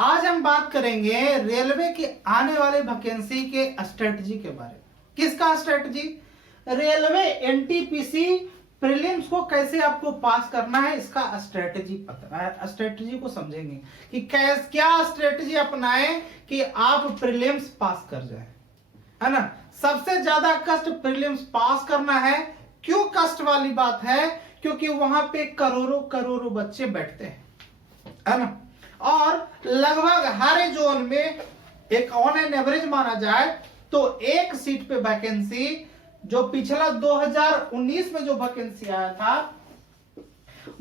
आज हम बात करेंगे रेलवे की आने वाले वैकेंसी के स्ट्रेटजी के बारे में। किसका स्ट्रेटजी? रेलवे एनटीपीसी प्रीलिम्स को कैसे आपको पास करना है, इसका स्ट्रेटजी पता, स्ट्रेटजी को समझेंगे कि क्या स्ट्रेटजी अपनाएं कि आप प्रीलिम्स पास कर जाए, है ना। सबसे ज्यादा कष्ट प्रीलिम्स पास करना है। क्यों कष्ट वाली बात है? क्योंकि वहां पे करोड़ों करोड़ों बच्चे बैठते हैं, है ना। और लगभग हर जोन में एक ऑन एन एवरेज माना जाए तो एक सीट पे वैकेंसी, जो पिछला 2019 में जो वैकेंसी आया था,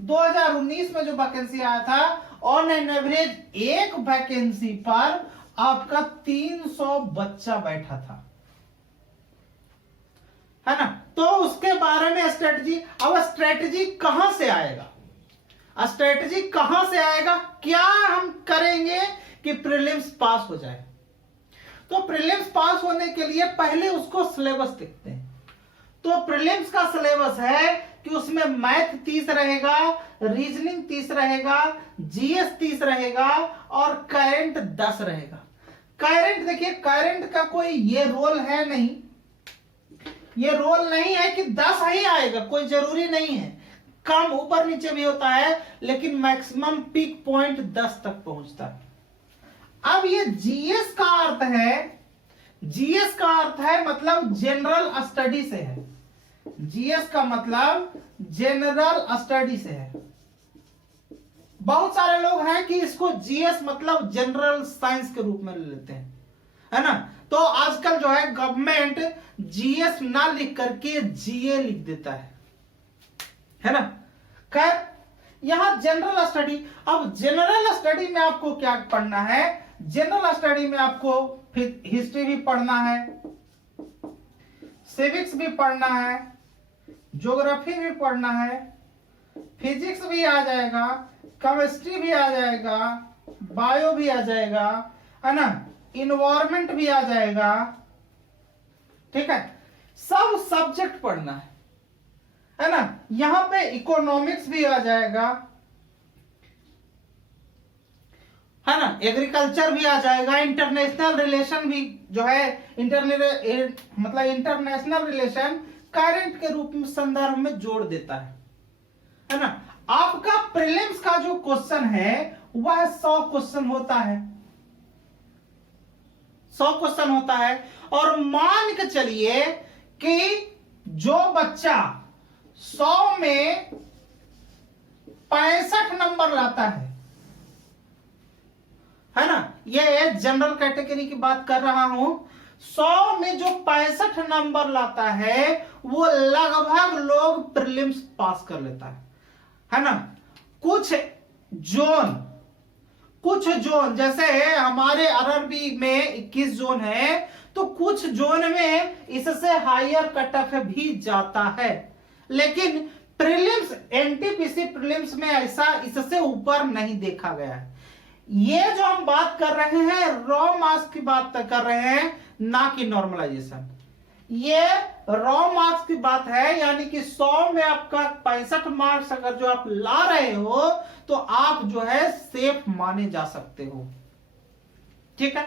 2019 में जो वैकेंसी आया था, ऑन एन एवरेज एक वैकेंसी पर आपका 300 बच्चा बैठा था, है ना। तो उसके बारे में स्ट्रेटजी, अब स्ट्रेटजी कहां से आएगा? स्ट्रेटजी कहां से आएगा? क्या हम करेंगे कि प्रीलिम्स पास हो जाए? तो प्रीलिम्स पास होने के लिए पहले उसको सिलेबस देखते हैं। तो प्रीलिम्स का सिलेबस है कि उसमें मैथ 30 रहेगा, रीजनिंग 30 रहेगा, जीएस 30 रहेगा और करंट 10 रहेगा। करंट देखिए, करंट का कोई ये रोल है नहीं, ये रोल नहीं है कि 10 ही आएगा, कोई जरूरी नहीं है। कम ऊपर नीचे भी होता है, लेकिन मैक्सिमम पीक पॉइंट 10 तक पहुंचता है। अब ये जीएस का अर्थ है, जीएस का अर्थ है मतलब जनरल स्टडी से है। जीएस का मतलब जनरल स्टडी से है। बहुत सारे लोग हैं कि इसको जीएस मतलब जनरल साइंस के रूप में ले लेते हैं, है ना। तो आजकल जो है गवर्नमेंट जीएस ना लिख करके जीए लिख देता है ना। खैर, यहां जनरल स्टडी, अब जनरल स्टडी में आपको क्या पढ़ना है? जनरल स्टडी में आपको हिस्ट्री भी पढ़ना है, सिविक्स भी पढ़ना है, ज्योग्राफी भी पढ़ना है, फिजिक्स भी आ जाएगा, केमिस्ट्री भी आ जाएगा, बायो भी आ जाएगा, है ना, इन्वायरमेंट भी आ जाएगा, ठीक है। सब सब्जेक्ट पढ़ना है ना। यहां पे इकोनॉमिक्स भी आ जाएगा, है ना, एग्रीकल्चर भी आ जाएगा, इंटरनेशनल रिलेशन भी जो है, मतलब इंटरनेशनल रिलेशन करंट के रूप में संदर्भ में जोड़ देता है ना। आपका प्रीलिम्स का जो क्वेश्चन है वह 100 क्वेश्चन होता है, 100 क्वेश्चन होता है। और मान के चलिए कि जो बच्चा 100 में 65 नंबर लाता है ना, ये जनरल कैटेगरी की बात कर रहा हूं। 100 में जो 65 नंबर लाता है वो लगभग लोग प्रीलिम्स पास कर लेता है ना। कुछ जोन जैसे है, हमारे आरआरबी में 21 जोन है, तो कुछ जोन में इससे हायर कट ऑफ भी जाता है, लेकिन प्रीलिम्स, एनटीपीसी प्रीलिम्स में ऐसा इससे ऊपर नहीं देखा गया है। ये जो हम बात कर रहे हैं रॉ मार्क्स की बात कर रहे हैं, ना कि नॉर्मलाइजेशन। ये रॉ मार्क्स की बात है, यानी कि 100 में आपका 65 मार्क्स अगर जो आप ला रहे हो तो आप जो है सेफ माने जा सकते हो, ठीक है।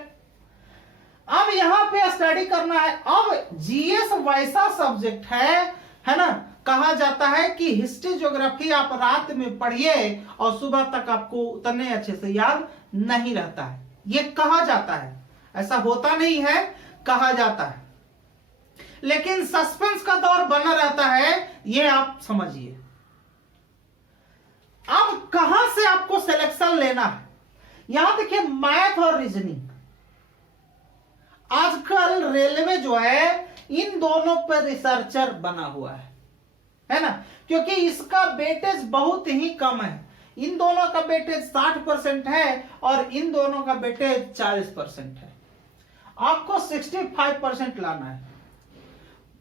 अब यहां पे स्टडी करना है। अब जीएस वैसा सब्जेक्ट है ना। कहा जाता है कि हिस्ट्री ज्योग्राफी आप रात में पढ़िए और सुबह तक आपको उतने अच्छे से याद नहीं रहता है, ये कहा जाता है। ऐसा होता नहीं है, कहा जाता है, लेकिन सस्पेंस का दौर बना रहता है, ये आप समझिए। अब कहां से आपको सिलेक्शन लेना है? यहां देखिए, मैथ और रीजनिंग, आजकल रेलवे जो है इन दोनों पर रिसर्चर बना हुआ है ना, क्योंकि इसका वेटेज बहुत ही कम है। इन दोनों का वेटेज 60% है और इन दोनों का वेटेज 40% है। आपको 65% लाना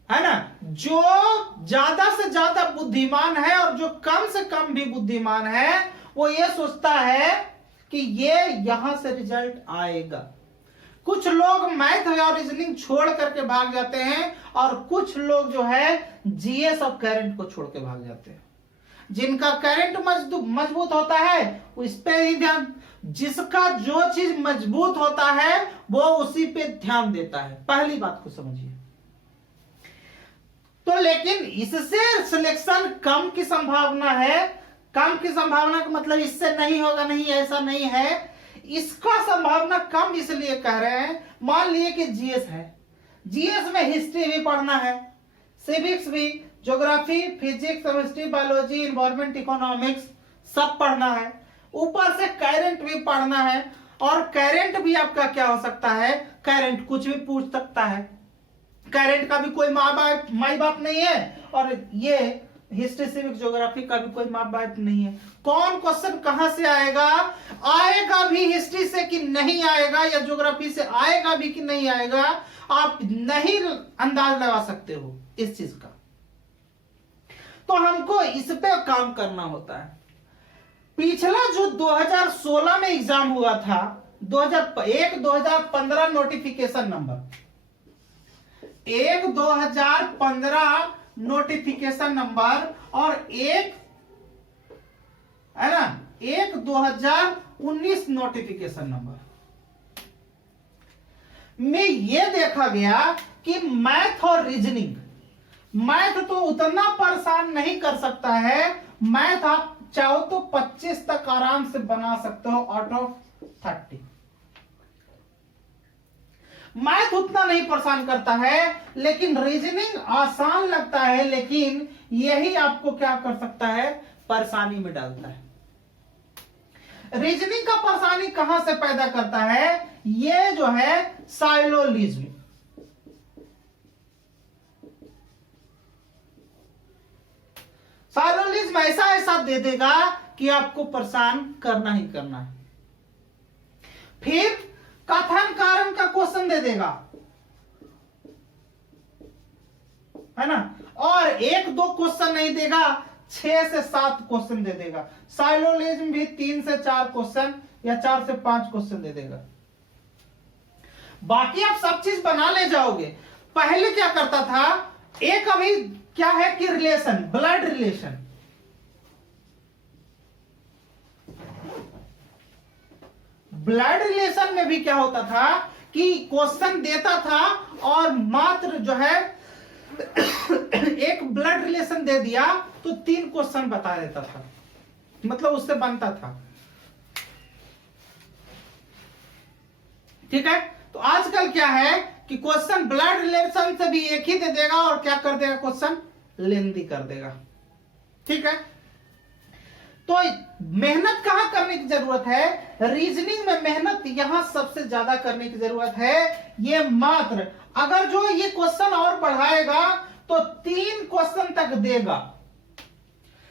है ना। जो ज्यादा से ज्यादा बुद्धिमान है और जो कम से कम भी बुद्धिमान है, वो ये सोचता है कि ये यहां से रिजल्ट आएगा। कुछ लोग मैथ और रीजनिंग छोड़ करके भाग जाते हैं और कुछ लोग जो है जीएस और करंट को छोड़ के भाग जाते हैं। जिनका करंट मजबूत होता है उस पे ही ध्यान, जिसका जो चीज मजबूत होता है वो उसी पे ध्यान देता है। पहली बात को समझिए। तो लेकिन इससे सिलेक्शन कम की संभावना है, कम की संभावना का मतलब इससे नहीं होगा, नहीं ऐसा नहीं है, इसका संभावना कम इसलिए कह रहे हैं, मान लिए कि जीएस है, जीएस में हिस्ट्री भी पढ़ना है, सिविक्स भी, geography, physics, chemistry, biology, environment, economics सब पढ़ना है, ऊपर से करंट भी पढ़ना है। और करंट भी आपका क्या हो सकता है, करंट कुछ भी पूछ सकता है, करंट का भी कोई माई बाप नहीं है, और ये हिस्ट्री, सिविक्स, ज्योग्राफी का भी कोई माँ बाप नहीं है। कौन क्वेश्चन कहां से आएगा, आएगा भी हिस्ट्री से कि नहीं आएगा, या ज्योग्राफी से आएगा भी कि नहीं आएगा, आप नहीं अंदाज लगा सकते हो इस चीज का। तो हमको इस पे काम करना होता है। पिछला जो 2016 में एग्जाम हुआ था, 2015 नोटिफिकेशन नंबर 2015 नोटिफिकेशन नंबर और 2019 नोटिफिकेशन नंबर में यह देखा गया कि मैथ और रीजनिंग, मैथ तो उतना परेशान नहीं कर सकता है, मैथ आप चाहो तो 25 तक आराम से बना सकते हो आउट ऑफ 30। मैथ उतना नहीं परेशान करता है, लेकिन रीजनिंग आसान लगता है, लेकिन यही आपको क्या कर सकता है, परेशानी में डालता है। रीजनिंग का परेशानी कहां से पैदा करता है, ये जो है साइलोलिज्म, साइलोलिज्म ऐसा ऐसा दे देगा कि आपको परेशान करना ही करना है। फिर कथन कारण का क्वेश्चन दे देगा, है ना, और 1-2 क्वेश्चन नहीं देगा, 6 से 7 क्वेश्चन दे देगा। साइलोलिज्म भी 3 से 4 क्वेश्चन या 4 से 5 क्वेश्चन दे देगा। बाकी आप सब चीज बना ले जाओगे। पहले क्या करता था, एक अभी क्या है कि relation, blood relation, blood relation में भी क्या होता था कि क्वेश्चन देता था और मात्र जो है एक ब्लड रिलेशन दे दिया तो 3 क्वेश्चन बता देता था, मतलब उससे बनता था। ठीक है, तो आजकल क्या है कि क्वेश्चन ब्लड रिलेशन से भी एक ही दे देगा और क्या कर देगा, क्वेश्चन लेंदी कर देगा। ठीक है, तो मेहनत कहां करने की जरूरत है, रीजनिंग में मेहनत यहां सबसे ज्यादा करने की जरूरत है। ये मात्र अगर जो ये क्वेश्चन और बढ़ाएगा तो 3 क्वेश्चन तक देगा,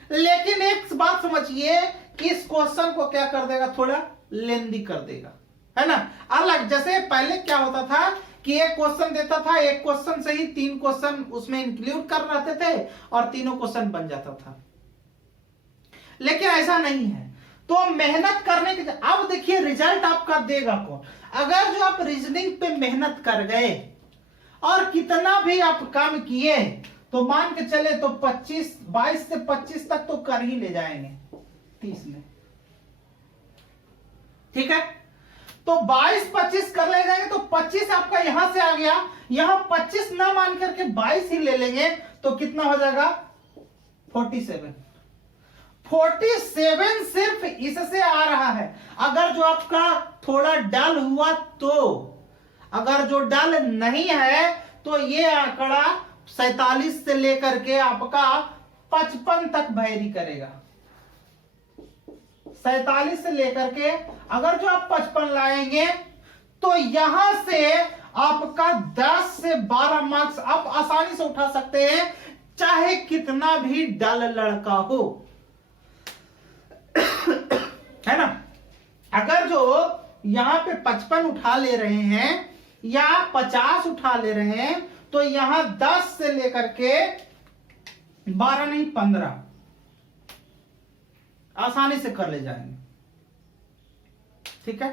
लेकिन एक बात समझिए कि इस क्वेश्चन को क्या कर देगा, थोड़ा लेंदी कर देगा, है ना। अलग जैसे पहले क्या होता था कि एक क्वेश्चन देता था, एक क्वेश्चन से ही 3 क्वेश्चन उसमें इंक्लूड कर रहते थे और तीनों क्वेश्चन बन जाता था, लेकिन ऐसा नहीं है। तो मेहनत करने के, अब देखिए रिजल्ट आपका देगा कौन, अगर जो आप रीजनिंग पे मेहनत कर गए और कितना भी आप काम किए तो मान के चले तो 22 से 25 तक तो कर ही ले जाएंगे 30 में। ठीक है, तो 22-25 कर ले जाएंगे तो 25 आपका यहां से आ गया, यहां 25 ना मान करके 22 ही ले लेंगे तो कितना हो जाएगा, 47। 47 सिर्फ इससे आ रहा है। अगर जो आपका थोड़ा डल हुआ तो, अगर जो डल नहीं है तो ये आंकड़ा 47 से लेकर के आपका 55 तक वैरी करेगा। 47 से लेकर के अगर जो आप 55 लाएंगे तो यहां से आपका 10 से 12 मार्क्स आप आसानी से उठा सकते हैं, चाहे कितना भी डल लड़का हो, है ना। अगर जो यहां पे 55 उठा ले रहे हैं या 50 उठा ले रहे हैं तो यहां 10 से लेकर के 12 नहीं 15 आसानी से कर ले जाएंगे। ठीक है,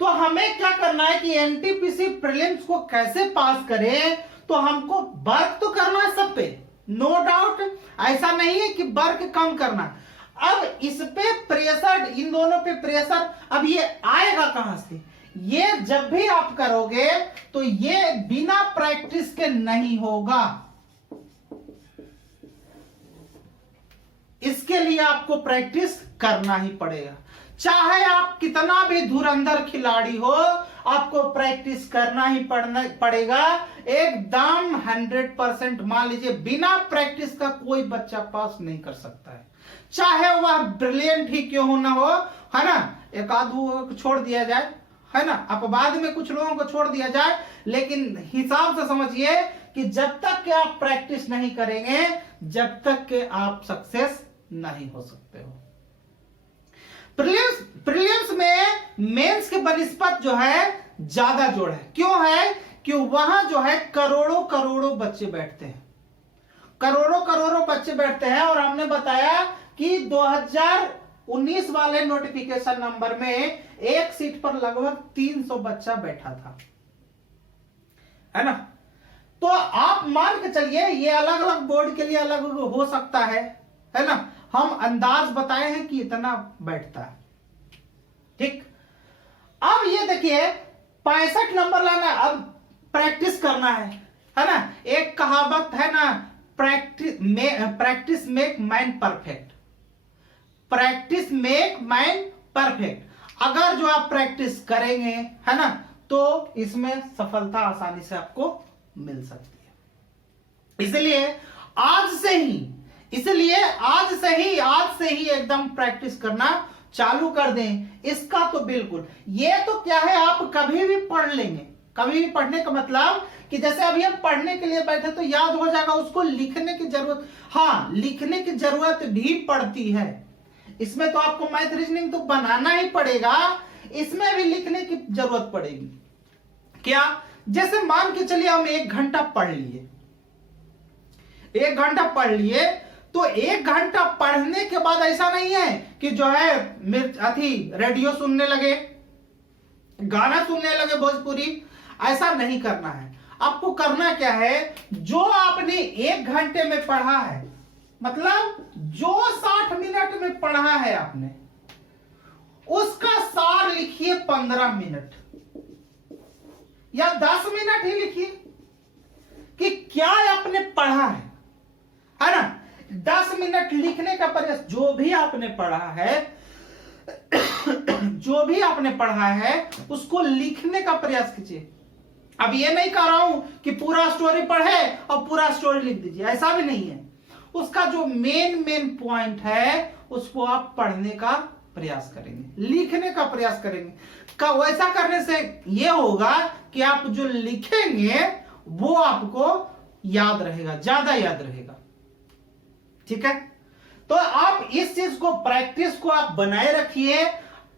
तो हमें क्या करना है कि एनटीपीसी प्रीलिम्स को कैसे पास करें, तो हमको वर्क तो करना है सब पे, नो डाउट। ऐसा नहीं है कि वर्क कम करना। अब इस पे प्रेशर, इन दोनों पे प्रेशर, अब ये आएगा कहां से? ये जब भी आप करोगे तो ये बिना प्रैक्टिस के नहीं होगा। इसके लिए आपको प्रैक्टिस करना ही पड़ेगा। चाहे आप कितना भी धुरंधर खिलाड़ी हो, आपको प्रैक्टिस करना ही पड़ेगा। एकदम 100%। मान लीजिए बिना प्रैक्टिस का कोई बच्चा पास नहीं कर सकता है, चाहे वह ब्रिलियंट ही क्यों हो ना हो, है ना। एक आधू को छोड़ दिया जाए, है ना, अपवाद में कुछ लोगों को छोड़ दिया जाए, लेकिन हिसाब से समझिए कि जब तक कि आप प्रैक्टिस नहीं करेंगे, जब तक कि आप सक्सेस नहीं हो सकते हो। प्रीलिम्स में मेंस के बनिस्पत जो है ज्यादा जोड़ है। क्यों है? कि वहां जो है करोड़ों करोड़ों बच्चे बैठते हैं, करोड़ों करोड़ों बच्चे बैठते हैं। और हमने बताया कि 2019 वाले नोटिफिकेशन नंबर में एक सीट पर लगभग 300 बच्चा बैठा था, है ना। तो आप मान के चलिए ये अलग अलग बोर्ड के लिए अलग हो सकता है ना। हम अंदाज बताए हैं कि इतना बैठता है, ठीक। अब ये देखिए 65 नंबर लाना, अब प्रैक्टिस करना है ना। एक कहावत है ना, practice make man perfect, practice make man perfect. अगर जो आप प्रैक्टिस करेंगे, है ना, तो इसमें सफलता आसानी से आपको मिल सकती है। इसलिए आज से ही एकदम प्रैक्टिस करना चालू कर दें। इसका तो बिल्कुल, ये तो क्या है, आप कभी भी पढ़ लेंगे। कभी भी पढ़ने का मतलब कि जैसे अभी हम पढ़ने के लिए बैठे तो याद हो जाएगा, उसको लिखने की जरूरत, हाँ लिखने की जरूरत भी पड़ती है। इसमें तो आपको मैथ रीजनिंग तो बनाना ही पड़ेगा, इसमें भी लिखने की जरूरत पड़ेगी। क्या? जैसे मान के चलिए हम 1 घंटा पढ़ लिए, 1 घंटा पढ़ लिए, तो 1 घंटा पढ़ने के बाद ऐसा नहीं है कि जो है रेडियो सुनने लगे, गाना सुनने लगे भोजपुरी, ऐसा नहीं करना है। आपको करना क्या है, जो आपने 1 घंटे में पढ़ा है, मतलब जो 60 मिनट में पढ़ा है आपने, उसका सार लिखिए 15 मिनट या 10 मिनट ही लिखिए कि क्या आपने पढ़ा है ना। 10 मिनट लिखने का प्रयास, जो भी आपने पढ़ा है उसको लिखने का प्रयास कीजिए। अब ये नहीं कह रहा हूं कि पूरा स्टोरी पढ़े और पूरा स्टोरी लिख दीजिए, ऐसा भी नहीं है। उसका जो मेन पॉइंट है उसको आप पढ़ने का प्रयास करेंगे, लिखने का प्रयास करेंगे। वैसा करने से यह होगा कि आप जो लिखेंगे वो आपको याद रहेगा, ज्यादा याद रहेगा, ठीक है। तो आप इस चीज को, प्रैक्टिस को आप बनाए रखिए।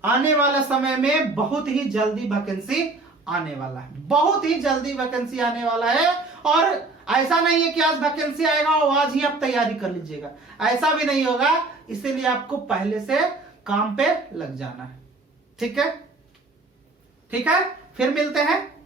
आने वाला समय में बहुत ही जल्दी वैकेंसी आने वाला है, बहुत ही जल्दी वैकेंसी आने वाला है। और ऐसा नहीं है कि आज वैकेंसी आएगा और आज ही आप तैयारी कर लीजिएगा, ऐसा भी नहीं होगा। इसीलिए आपको पहले से काम पे लग जाना है, ठीक है। फिर मिलते हैं।